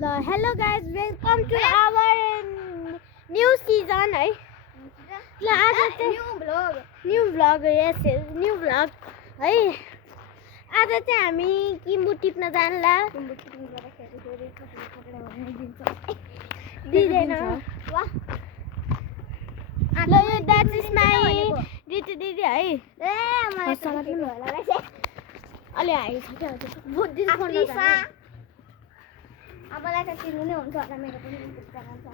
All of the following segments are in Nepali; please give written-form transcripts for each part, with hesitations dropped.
Hello guys, welcome to our new season. New vlog. Yes, new vlog. आज चाहिँ हामी किम्बु टिप्न जानला दिदैन that is my दिदी है मलाई समझ्नु होला अलि हाइ छ के बहुत दिन फोन गर्दा अबलाई त तिर्नु नै हुन्छ होला मेरो पनि युट्युब च्यानल छ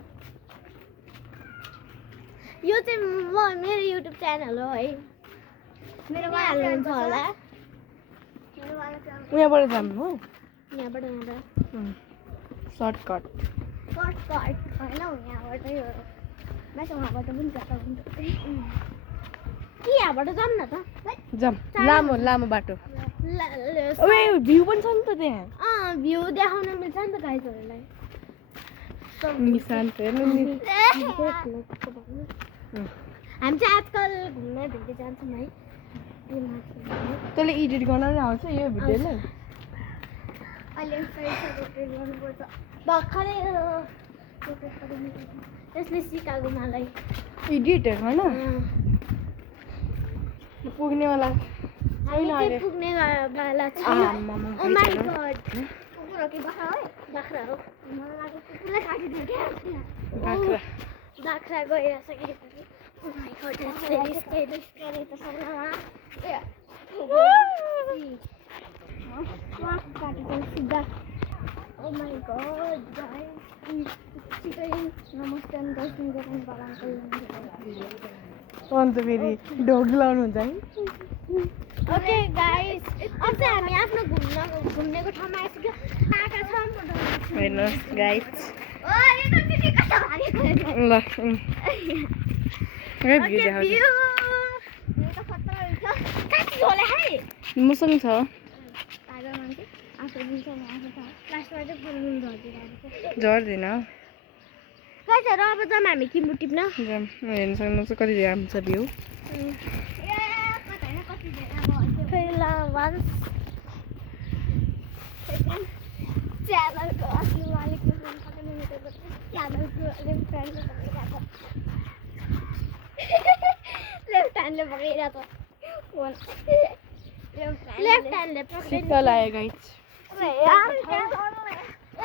यो चाहिँ मेरो युट्युब च्यानल हो है मेरो हाल्नु हुन्छ होला यहाँबाट जानु हो यहाँबाट सर्टकट हैन यहाँबाट यो वहाँबाट पनि जाँदा हुन्छ कि यहाँबाट जाऊँ न त जाम लामो बाटो ओए भ्यू पनि छ नि त त्यहाँ भ्यू देखाउन मिल्छ नि त गाइजहरुलाई निशान हेर्नु नि हामी चाहिँ आजकल घुम्न भेट्दै जान्छौँ है तैँले एडिट गर्न नि आउँछ यो भिडियोलाई अहिले गर्नुपर्छ भर्खरै त्यसले सिकाएको मलाई एडिट गर्न पुग्नेवाला पुग्ने वाला छ ओ माय गॉड कुकुर के बाख्रा हो मलाई लाग्यो कुकुरले काटिदियो के बाख्रा गइरहेछ कि ओ माय गॉड त्यसले त सबैमा काटिदियो सिधा ओ माय गॉड गाइस नमस्ते अनि 10 दिन गर्नु पर्ला अन्त फेरि डग लाउनु हुन्छ है ओके गाइस अब चाहिँ हामी आफ्नो घुम्नेको ठाउँमा आइसक्यो आका छौँ हेर्नुहोस् गाइस ओ यो त फेरि कता भारी ल भ्यू देखाउँछु यो त खतरा हुन्छ कति होला है मसँग छ पागल मान्छे आफै दिन्छ नि आफै छ लास्टमा चाहिँ पुरुन झर्दैन गाइसहरु अब जाम हामी किम्बु टिप्न जाम हेर्न सक्नुहुन्छ कति राम्रो छ भ्यू च्यानलको असली मालिकले फोन पठाउनु मिलेको च्यानलको लेफ्ट ह्यान्डले पक्रिरहेको फोन लेफ्ट ह्यान्डले शीतल आयो गाइस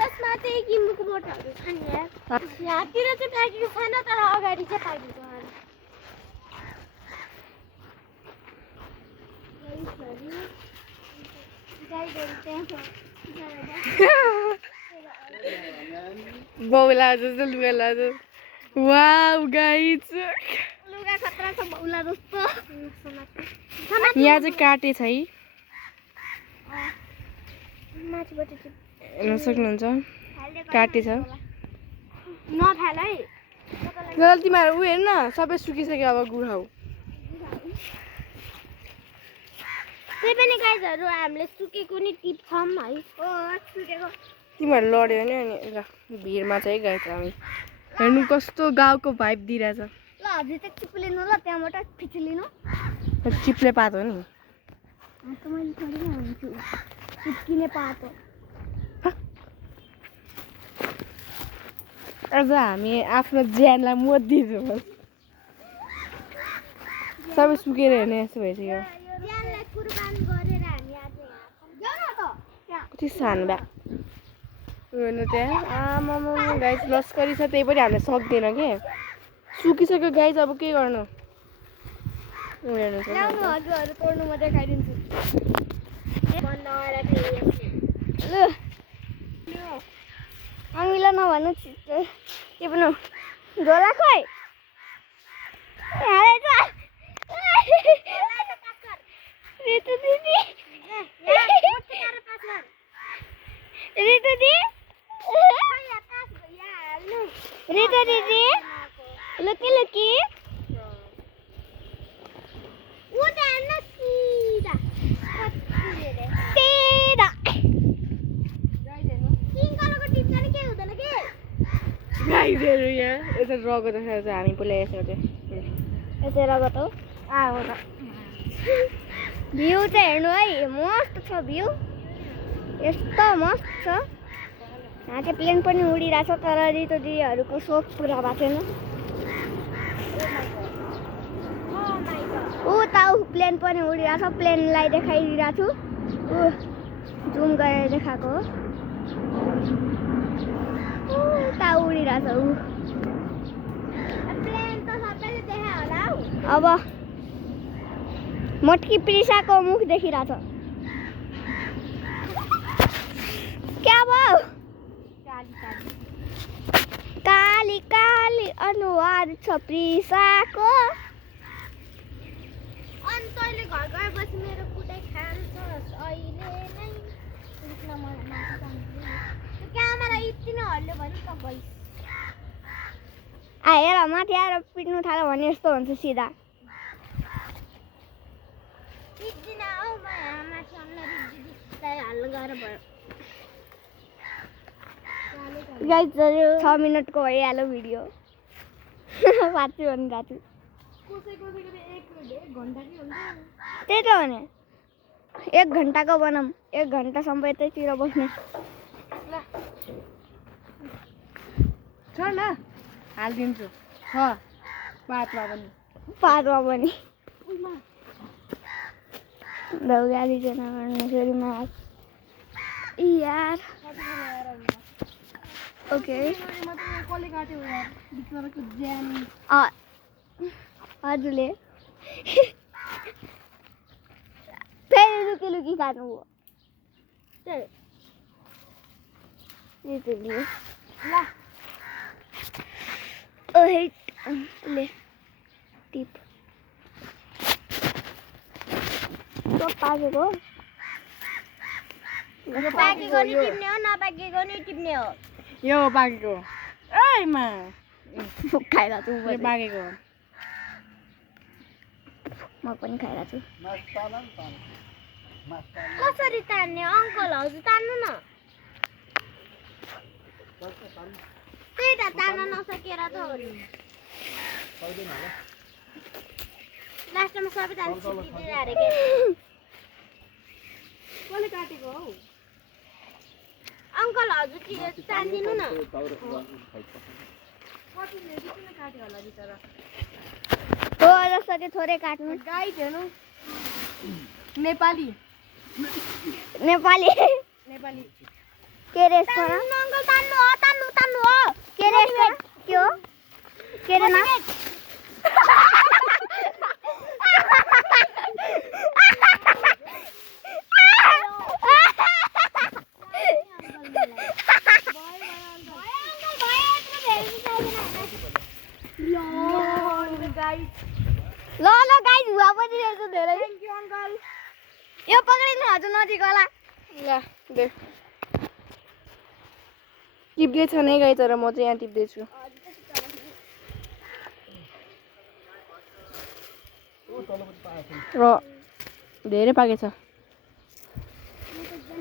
यसमा चाहिँ किम्बुको मोटरहरू छ नि यहाँतिर चाहिँ प्याकेज छैन तर अगाडि चाहिँ प्याकेज बौला जस्तो लुगा लाजो वाउ गाइस लुगा खतरा छ बौला जस्तो यहाँ चाहिँ काटे छ है माथिबाट हेर्न सक्नुहुन्छ काटे छ नफाल है तिमीहरू उ हेर्न सबै सुकिसक्यो अब गुहाउ त्यही पनि गाइजहरु हामीले सुकेको नि टिप्छौँ है सुकेको तिमीहरू लड्यो नि अनि ल भिडमा चाहिँ गएछ हामी हेर्नु कस्तो गाउँको भाइब दिइरहेछ ल हजुर चाहिँ चिप्लिनु ल त्यहाँबाट फिचिलिनु चिप्ले पात हो नि मैले थोरै भन्छु चिप्किने पात हो आज हामी आफ्नो ज्यानलाई मत दिन्छौँ सबै सुकेर हेर्ने जस्तो भइसक्यो ज्यानलाई कुर्बान गरेर हामी आज जाऊ न त त्यहाँ कति सानो ब्याग हेर्नु त्यहाँ आमामा गाइस लस्करी छ त्यही पनि हामीले सक्दैन के सुकिसक्यो गाइस अब के गर्नु हेर्नु ल्याउनु हजुरहरू तोड्नु म देखाइदिन्छु ल हामीलाई नभन्नु के भन्नु झोला खोइ रितु दिदी लुकी गाइसहरु यहाँ यसो रगत देखाएर चाहिँ हामी पहिला यसो चाहिँ यसो रगत हो हो त भ्यू चाहिँ हेर्नु है मस्त छ भ्यू यस्तो मस्त छ त्यो प्लेन पनि उडिरहेछ तर रितो दिदीहरूको सोख पुरा भएको छैन उता प्लेन पनि उडिरहेछ प्लेनलाई देखाइदिरहेको छु जुम गरेर देखाएको हो उता उडिरहेछ प्लेन त सबैले देखायो होला अब मोटकी प्रिसाको मुख देखिरहेछ क्या भयो काली काली अनुहार छ प्रिसाको अनि तैँले घर गएपछि मेरो कुटै खान्छस् अहिले नै क्यामेरा यति नै हल्यो भने त गइस हेर माथि आएर पिट्नु थाल्यो भने यस्तो हुन्छ सिधा पिट्दिन औ म यहाँ माथि अनलाइन हाल्नु गाह्रो भयो गाइस 6 मिनेटको भइहाल्यो भिडियो साँच्चै भनिरहेको छु त्यही त भने 1 घन्टाको बनाऊँ 1 घन्टासम्म यतैतिर बस्ने छ न हालिदिन्छु छ पातमा पनि गाली चाहिँ नगर्नु फेरि मास यार ओके हजुरले फेरि लुकी लुकी खानु हो ल ओहे ले टिप तो पाकेको पाकेको नि टिप्ने हो नपाकेको नि टिप्ने हो यो पाकेको ओइ मा खाइरा छु यो पाकेको म पनि खाइरा छु कसरी तान्ने अंकल हजुर तान्नु न त्यही त तान्न नसकेर त लास्टमा सबै तान्नु सिकिदिएर अरे के कसले काटेको हौ अंकल हजुर के तान्दिनु न कतिले किन काट्यो होला भित्र हो जसरी थोरै काट्नु गाइड हेर्नु नेपाली के रे यसको अंकल तान्नु हो के रे यसको के हो के रे ना ल गाइस हुवा पनि रहेछ धेरै थ्यांक यू अंकल यो पक्रिनु हजुर नजिक होला ल दे टिप्दै छ नै गाई तर म चाहिँ यहाँ टिप्दै छु र धेरै पाकेछ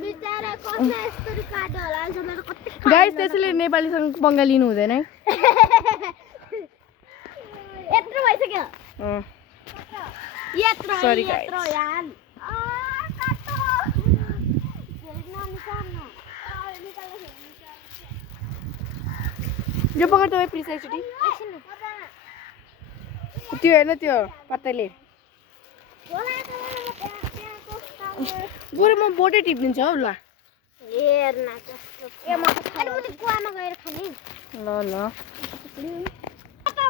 बिचारा कसले यस्तरी काट्यो होला अहिलेसम्म कति गाइस त्यसैले नेपालीसँग पंगा लिनु हुँदैन है यत्रो भइसक्यो यत्रो Sorry, guys. यत्रो यार काट्यो यो पकड तपाईँ प्रिस एकचोटि त्यो हेर्न त्यो पत्ताले बरु म बोटै टिपिदिन्छु हौ ल हेर्न कस्तो ए म पनि कुवामा गएर खाने ल ल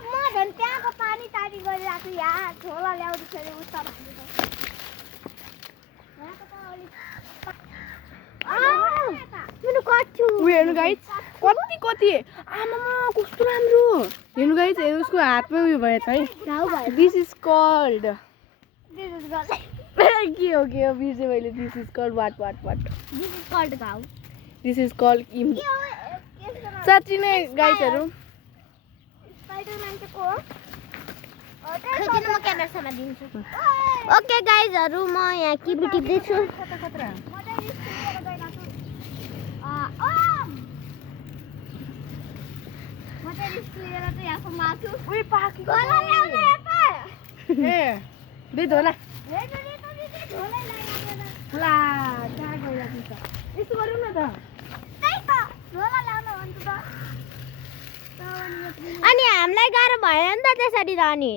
म झन् त्यहाँको पानी तारी गरिरहेको छु यहाँ झोला ल्याउँदाखेरि उता भएको मेरो कच्छु उयो हेर्नु गाइस कति आमामा कस्तो राम्रो हेर्नु गाइस हेर्नु उसको हातमै उयो भएछ है दिस इज कल्ड के हो बिर्सेँ मैले this is called what this is called इम साँच्ची नै गाइसहरू ओके गाइजहरू म यहाँ किबी टिप्दैछु दे धोला ला यसो गरौँ न त अनि हामीलाई गाह्रो भएन नि त त्यसरी त अनि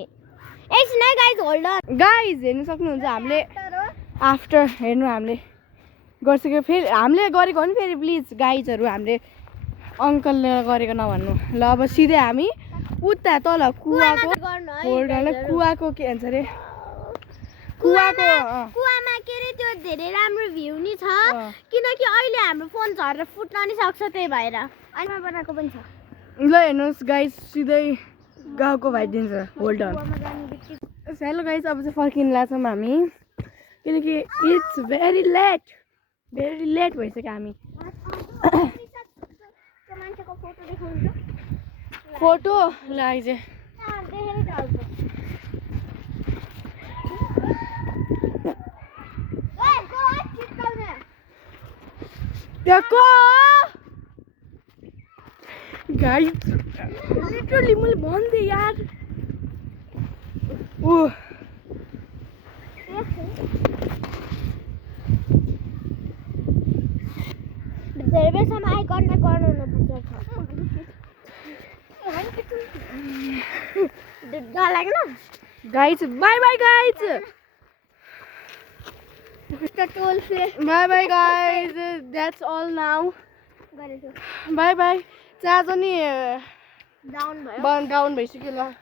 एकछिन है गाइज होल्ड अन गाइज हेर्नु सक्नुहुन्छ हामीले आफ्टर हेर्नु हामीले गरिसक्यो फेरि हामीले गरेको हो नि फेरि प्लिज गाइजहरू हामीले अङ्कलले गरेको नभन्नु ल अब सिधै हामी उता तल कुवाको होल्ड गर्न कुवाको के भन्छ अरे कुवाको कुवामा के अरे त्यो धेरै राम्रो भ्यू नि छ किनकि अहिले हाम्रो फोन झरेर फुट्न नि सक्छ त्यही भएर अनि बनाएको पनि छ ल हेर्नुहोस् गाइज सिधै गाउँको भाइदिन्छ होल्ड अन हेलो गाइज अब चाहिँ फर्किन लाग्छौँ हामी किनकि इट्स भेरी लेट भइसक्यो हामी फोटो लाग्छ गाइज लिटरली मैले भन्दै यार ओ धेरै बेरसम्म आई कन्ट्याक्ट गर्नु नपर्छ डर लाग्यो guys bye bye guys toll free bye bye guys that's all now गरेको बाई बाई चार्ज नि डाउन भयो डाउन भइसक्यो ल